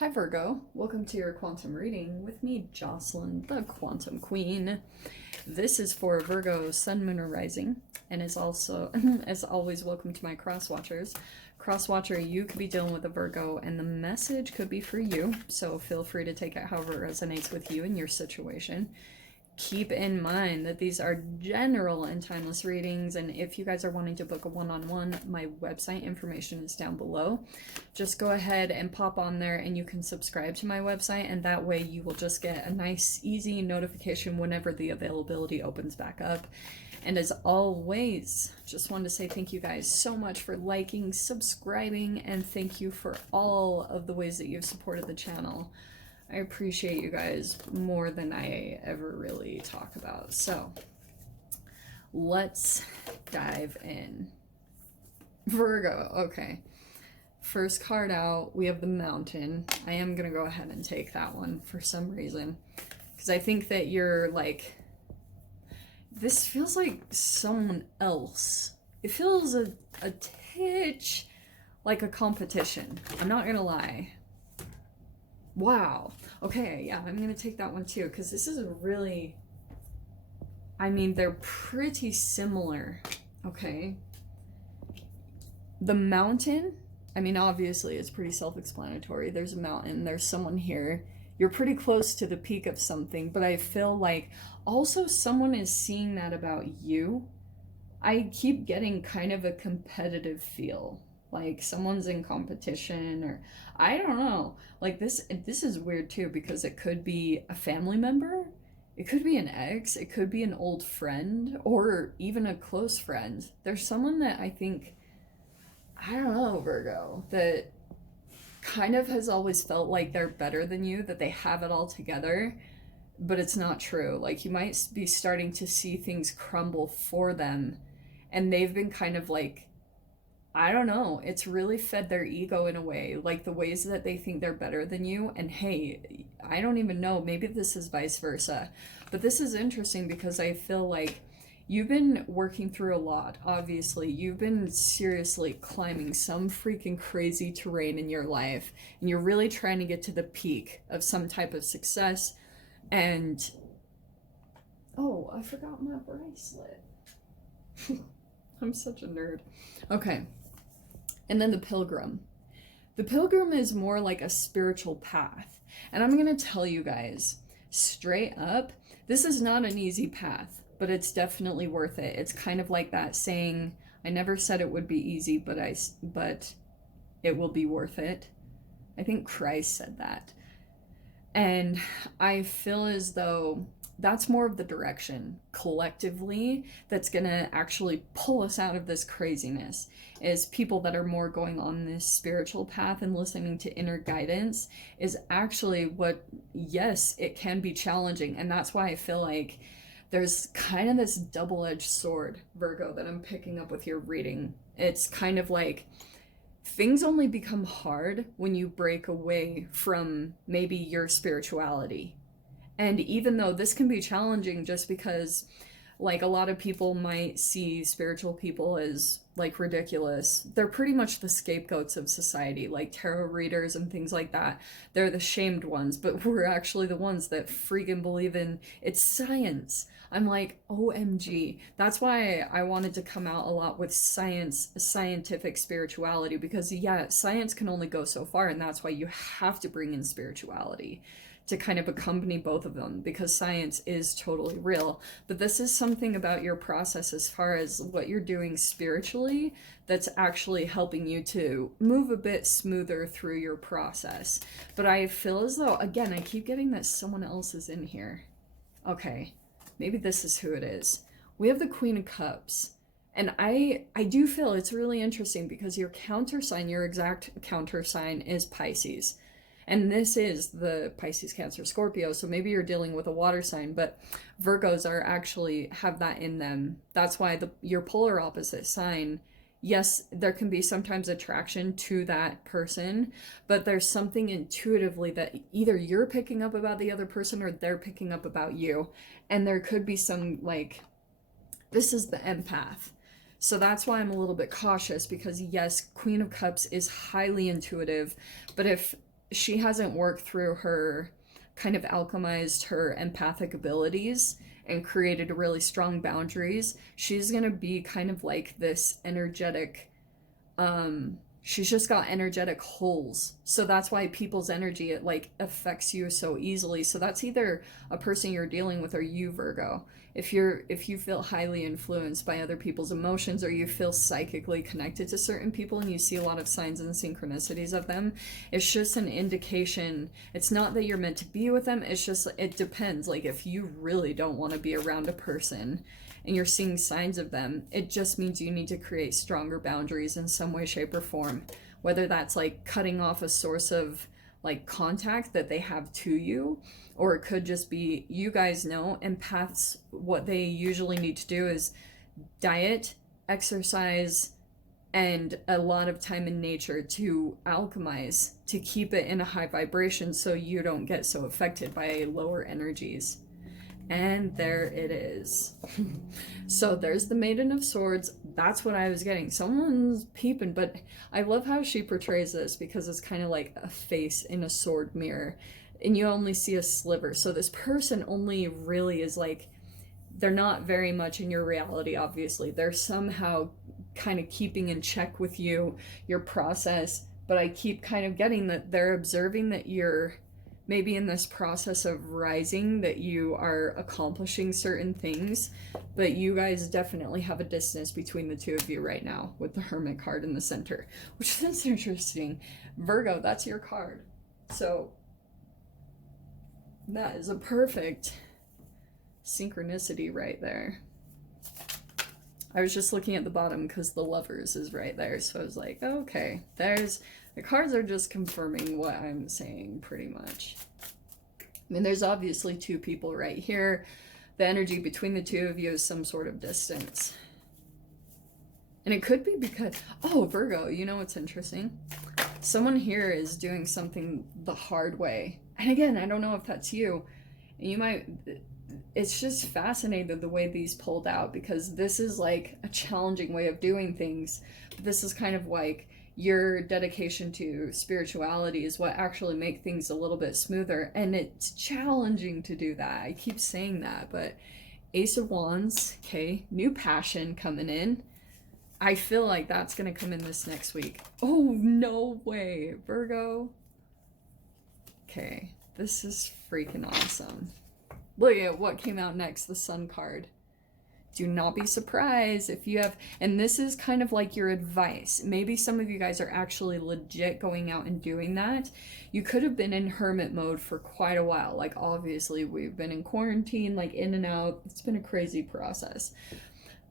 Hi Virgo, welcome to your quantum reading with me, Jocelyn, the Quantum Queen. This is for Virgo, Sun, Moon, or Rising, and is also, as always, welcome to my cross watchers. Cross watcher, you could be dealing with a Virgo, and the message could be for you, so feel free to take it however it resonates with you and your situation. Keep in mind that these are general and timeless readings, and if you guys are wanting to book a one-on-one, my website information is down below. Just go ahead and pop on there and you can subscribe to my website, and that way you will just get a nice easy notification whenever the availability opens back up. And as always, just wanted to say thank you guys so much for liking, subscribing, and thank you for all of the ways that you've supported the channel. I appreciate you guys more than I ever really talk about. So let's dive in. Virgo, okay. First card out, we have the Mountain. I am going to go ahead and take that one for some reason, because I think that you're like, this feels like someone else. It feels a titch like a competition. I'm not going to lie. Wow. Okay, yeah, I'm going to take that one too, because this is a really, I mean, they're pretty similar. Okay. The Mountain, I mean, obviously it's pretty self-explanatory. There's a mountain, there's someone here. You're pretty close to the peak of something, but I feel like also someone is seeing that about you. I keep getting kind of a competitive feel. Like someone's in competition, or I don't know. Like this is weird too, because it could be a family member, it could be an ex, it could be an old friend, or even a close friend. There's someone that I think, I don't know, Virgo, that kind of has always felt like they're better than you, that they have it all together, but it's not true. Like you might be starting to see things crumble for them, and they've been kind of like, I don't know, it's really fed their ego in a way, like the ways that they think they're better than you. And hey, I don't even know, maybe this is vice versa. But this is interesting because I feel like you've been working through a lot. Obviously, you've been seriously climbing some freaking crazy terrain in your life, and you're really trying to get to the peak of some type of success. And oh, I forgot my bracelet. I'm such a nerd. Okay. And then the Pilgrim. The Pilgrim is more like a spiritual path. And I'm going to tell you guys, straight up, this is not an easy path, but it's definitely worth it. It's kind of like that saying, I never said it would be easy, but it will be worth it. I think Christ said that. And I feel as though that's more of the direction collectively that's going to actually pull us out of this craziness, is people that are more going on this spiritual path and listening to inner guidance is actually what, yes, it can be challenging. And that's why I feel like there's kind of this double-edged sword, Virgo, that I'm picking up with your reading. It's kind of like things only become hard when you break away from maybe your spirituality. And even though this can be challenging just because, like, a lot of people might see spiritual people as, like, ridiculous. They're pretty much the scapegoats of society, like tarot readers and things like that. They're the shamed ones, but we're actually the ones that freaking believe in it's science. I'm like, OMG. That's why I wanted to come out a lot with scientific spirituality, because, yeah, science can only go so far, and that's why you have to bring in spirituality to kind of accompany both of them, because science is totally real. But this is something about your process as far as what you're doing spiritually that's actually helping you to move a bit smoother through your process. But I feel as though, again, I keep getting that someone else is in here. Okay, maybe this is who it is. We have the Queen of Cups. And I do feel it's really interesting because your counter sign, your exact counter sign is Pisces. And this is the Pisces, Cancer, Scorpio, so maybe you're dealing with a water sign, but Virgos are actually have that in them. That's why your polar opposite sign, yes, there can be sometimes attraction to that person, but there's something intuitively that either you're picking up about the other person or they're picking up about you. And there could be some, like, this is the empath. So that's why I'm a little bit cautious, because yes, Queen of Cups is highly intuitive, but if she hasn't worked through her, kind of alchemized her empathic abilities and created really strong boundaries, she's going to be kind of like this energetic, she's just got energetic holes. So that's why people's energy, it like affects you so easily. So that's either a person you're dealing with or you, Virgo. If you feel highly influenced by other people's emotions, or you feel psychically connected to certain people and you see a lot of signs and synchronicities of them, it's just an indication. It's not that you're meant to be with them, it's just, it depends. Like if you really don't want to be around a person and you're seeing signs of them, it just means you need to create stronger boundaries in some way, shape, or form. Whether that's like cutting off a source of like contact that they have to you, or it could just be, you guys know, empaths, what they usually need to do is diet, exercise, and a lot of time in nature to alchemize, to keep it in a high vibration so you don't get so affected by lower energies. And there it is. So there's the Maiden of Swords. That's what I was getting. Someone's peeping, but I love how she portrays this because it's kind of like a face in a sword mirror and you only see a sliver. So this person only really is like, they're not very much in your reality, obviously. They're somehow kind of keeping in check with you, your process, but I keep kind of getting that they're observing that you're maybe in this process of rising, that you are accomplishing certain things, but you guys definitely have a distance between the two of you right now with the Hermit card in the center, which is interesting. Virgo, that's your card. So that is a perfect synchronicity right there. I was just looking at the bottom because the Lovers is right there, so I was like, okay, there's, the cards are just confirming what I'm saying pretty much. I mean, there's obviously two people right here. The energy between the two of you is some sort of distance. And it could be because, oh, Virgo, you know what's interesting? Someone here is doing something the hard way. And again, I don't know if that's you. And you might, it's just fascinating the way these pulled out, because this is like a challenging way of doing things. But this is kind of like your dedication to spirituality is what actually make things a little bit smoother. And it's challenging to do that. I keep saying that, but Ace of Wands, okay, new passion coming in. I feel like that's going to come in this next week. Oh, no way, Virgo. Okay, this is freaking awesome. Look at what came out next, the Sun card. Do not be surprised if you have, and this is kind of like your advice. Maybe some of you guys are actually legit going out and doing that. You could have been in hermit mode for quite a while. Like obviously we've been in quarantine, like in and out. It's been a crazy process.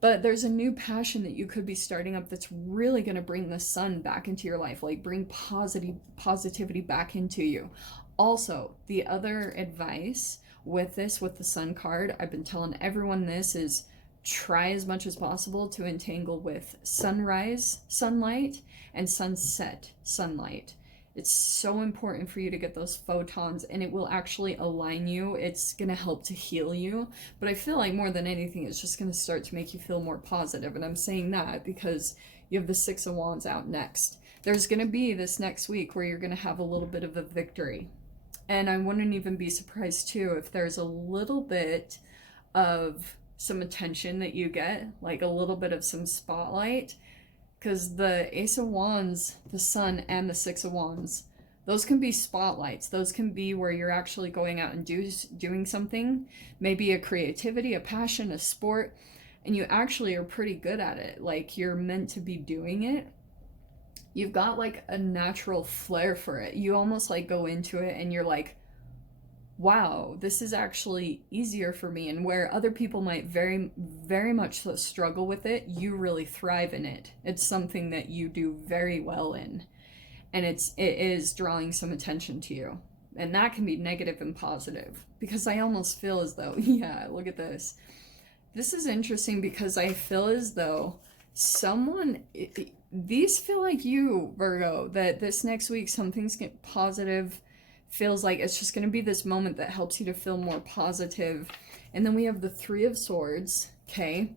But there's a new passion that you could be starting up that's really going to bring the sun back into your life, like bring positivity back into you. Also, the other advice with this, with the Sun card, I've been telling everyone this, is try as much as possible to entangle with sunrise sunlight and sunset sunlight. It's so important for you to get those photons, and it will actually align you. It's going to help to heal you. But I feel like more than anything, it's just going to start to make you feel more positive. And I'm saying that because you have the Six of Wands out next. There's going to be this next week where you're going to have a little bit of a victory. And I wouldn't even be surprised too if there's a little bit of some attention that you get, like a little bit of some spotlight. Because the Ace of Wands, the Sun, and the Six of Wands, those can be spotlights. Those can be where you're actually going out and doing something, maybe a creativity, a passion, a sport, and you actually are pretty good at it. Like you're meant to be doing it. You've got like a natural flair for it. You almost like go into it and you're like, wow, this is actually easier for me. And where other people might very, very much so struggle with it, you really thrive in it. It's something that you do very well in. And it is drawing some attention to you. And that can be negative and positive. Because I almost feel as though, yeah, look at this. This is interesting because I feel as though someone, these feel like you, Virgo, that this next week something's get positive. Feels like it's just going to be this moment that helps you to feel more positive. And then we have the Three of Swords, okay?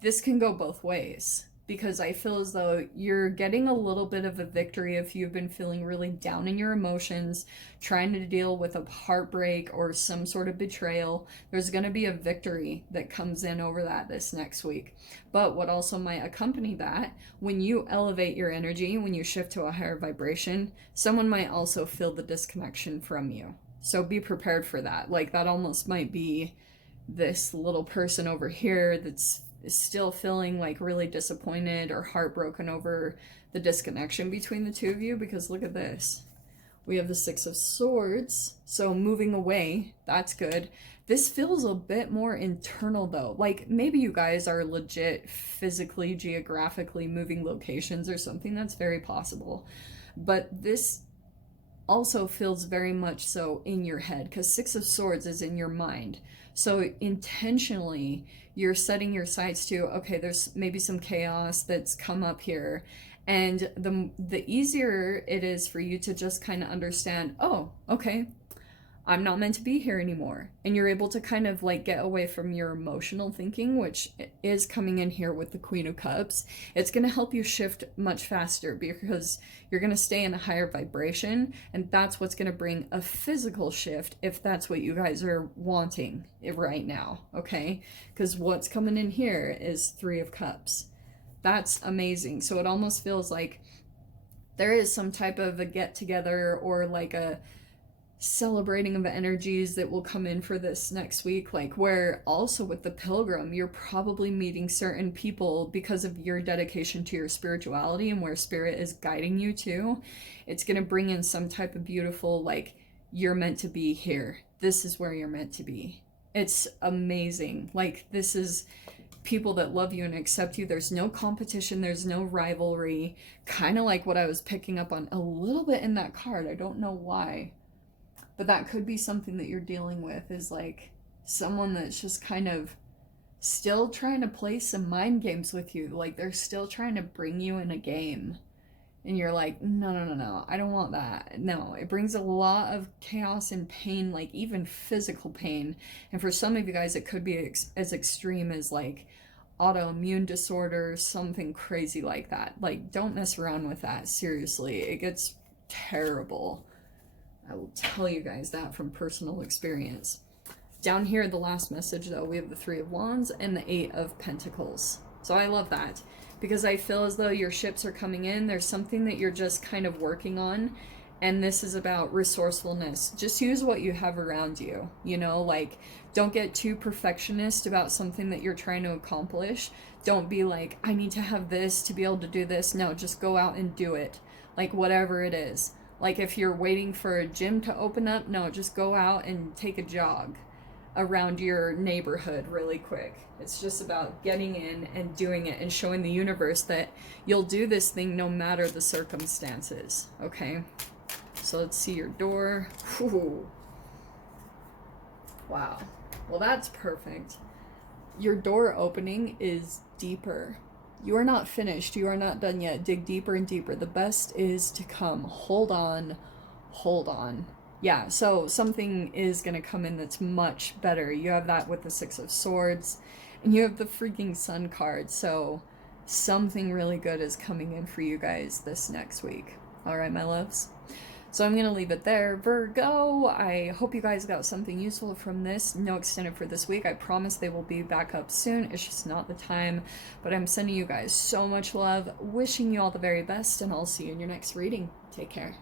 This can go both ways. because I feel as though you're getting a little bit of a victory if you've been feeling really down in your emotions, trying to deal with a heartbreak or some sort of betrayal. There's going to be a victory that comes in over that this next week. But what also might accompany that, when you elevate your energy, when you shift to a higher vibration, someone might also feel the disconnection from you. So be prepared for that. Like, that almost might be this little person over here that's still feeling like really disappointed or heartbroken over the disconnection between the two of you, because look at this. We have the Six of Swords, so moving away, that's good. This feels a bit more internal though. Like, maybe you guys are legit physically, geographically moving locations or something. That's very possible. But this also feels very much so in your head, because Six of Swords is in your mind. So intentionally, you're setting your sights to, okay, there's maybe some chaos that's come up here. And the easier it is for you to just kind of understand, oh, okay, I'm not meant to be here anymore. And you're able to kind of like get away from your emotional thinking, which is coming in here with the Queen of Cups. It's going to help you shift much faster because you're going to stay in a higher vibration. And that's what's going to bring a physical shift if that's what you guys are wanting right now. Okay. Because what's coming in here is Three of Cups. That's amazing. So it almost feels like there is some type of a get together or like a celebrating of energies that will come in for this next week, like where also with the Pilgrim, you're probably meeting certain people because of your dedication to your spirituality and where spirit is guiding you to. It's going to bring in some type of beautiful, like, you're meant to be here. This is where you're meant to be. It's amazing. Like, this is people that love you and accept you. There's no competition, there's no rivalry, kind of like what I was picking up on a little bit in that card. I don't know why, but that could be something that you're dealing with, is like someone that's just kind of still trying to play some mind games with you. Like, they're still trying to bring you in a game. And you're like, no, I don't want that. No, it brings a lot of chaos and pain, like even physical pain. And for some of you guys, it could be as extreme as like autoimmune disorders, something crazy like that. Like, don't mess around with that. Seriously, it gets terrible. I will tell you guys that from personal experience. Down here, the last message, though, we have the Three of Wands and the Eight of Pentacles. So I love that, because I feel as though your ships are coming in. There's something that you're just kind of working on, and this is about resourcefulness. Just use what you have around you, you know, like, don't get too perfectionist about something that you're trying to accomplish. Don't be like, I need to have this to be able to do this. No, just go out and do it, like whatever it is. Like, if you're waiting for a gym to open up, no, just go out and take a jog around your neighborhood really quick. It's just about getting in and doing it and showing the universe that you'll do this thing no matter the circumstances, okay? So let's see your door. Ooh. Wow. Well, that's perfect. Your door opening is deeper. You are not finished. You are not done yet. Dig deeper and deeper. The best is to come. Hold on. Hold on. Yeah, so something is going to come in that's much better. You have that with the Six of Swords. And you have the freaking Sun card. So something really good is coming in for you guys this next week. All right, my loves. So I'm going to leave it there. Virgo, I hope you guys got something useful from this. No extended for this week. I promise they will be back up soon. It's just not the time. But I'm sending you guys so much love. Wishing you all the very best. And I'll see you in your next reading. Take care.